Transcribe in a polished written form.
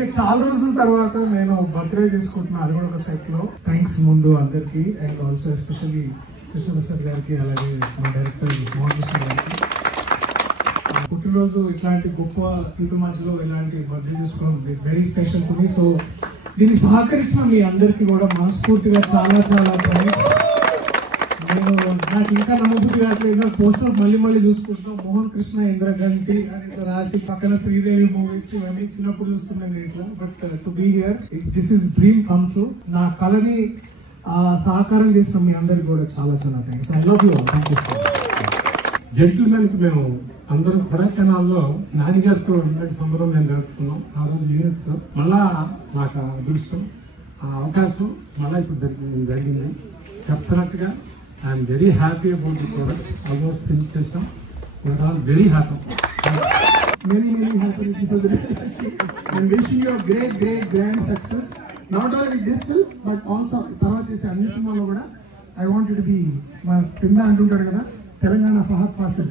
Okay, చాలా రోజుల తర్వాత నేను బర్త్డే చేసుకుంటున్నా, అది కూడా ఒక సెట్ లో. థ్యాంక్స్ ముందు అందరికి, అండ్ ఆల్సో ఎస్పెషల్లీ కృష్ణప్రసాద్ గారికి, అలాగే మా డైరెక్టర్ మోహన్ కృష్ణ గారికి. పుట్టినరోజు ఇట్లాంటి గొప్ప ఇంటి మధ్యలో ఇలాంటి బర్త్డే చేసుకోవడం it's very special to me. So దీన్ని సహకరించిన మీ అందరికీ కూడా మనస్ఫూర్తిగా చాలా చాలా థ్యాంక్స్. నేను నాకు ఇంకా నమ్మబుద్ధి కావట్లేదు, పోస్టర్ మళ్ళీ చూసుకుంటాం. మోహన్ కృష్ణ, ఇంద్రగంటి రాసి పక్కన శ్రీదేవి మూవీస్ ఇవన్నీ చిన్నప్పుడు చూస్తున్నాను ఇట్లా. But to be here, this is dream come true. నా కళని సహకారం చేసిన మీ అందరికి కూడా చాలా చాలా thanks. I love you all. Thank you so much. Gentlemen కి మేము అందరూ కొడైకెనాల్లో నాన్నగారితో ఇలాంటి సంబరం మేము జరుపుకున్నాం. ఆ రోజు యూనిట్తో మళ్ళా నాకు అదృష్టం, ఆ అవకాశం మళ్ళీ ఇప్పుడు జరిగింది. చెప్తున్నట్టుగా I'm very happy about the product. Almost finish చేసాం. We are all very happy. Many happy reasons. I'm wishing you a great grand success. Not only with this film, but also తర్వాత చేసే అన్ని సినిమాలో కూడా I want you to be మా కింద అంటుంటాడు కదా, తెలంగాణ ఫహద్ ఫాసిల్.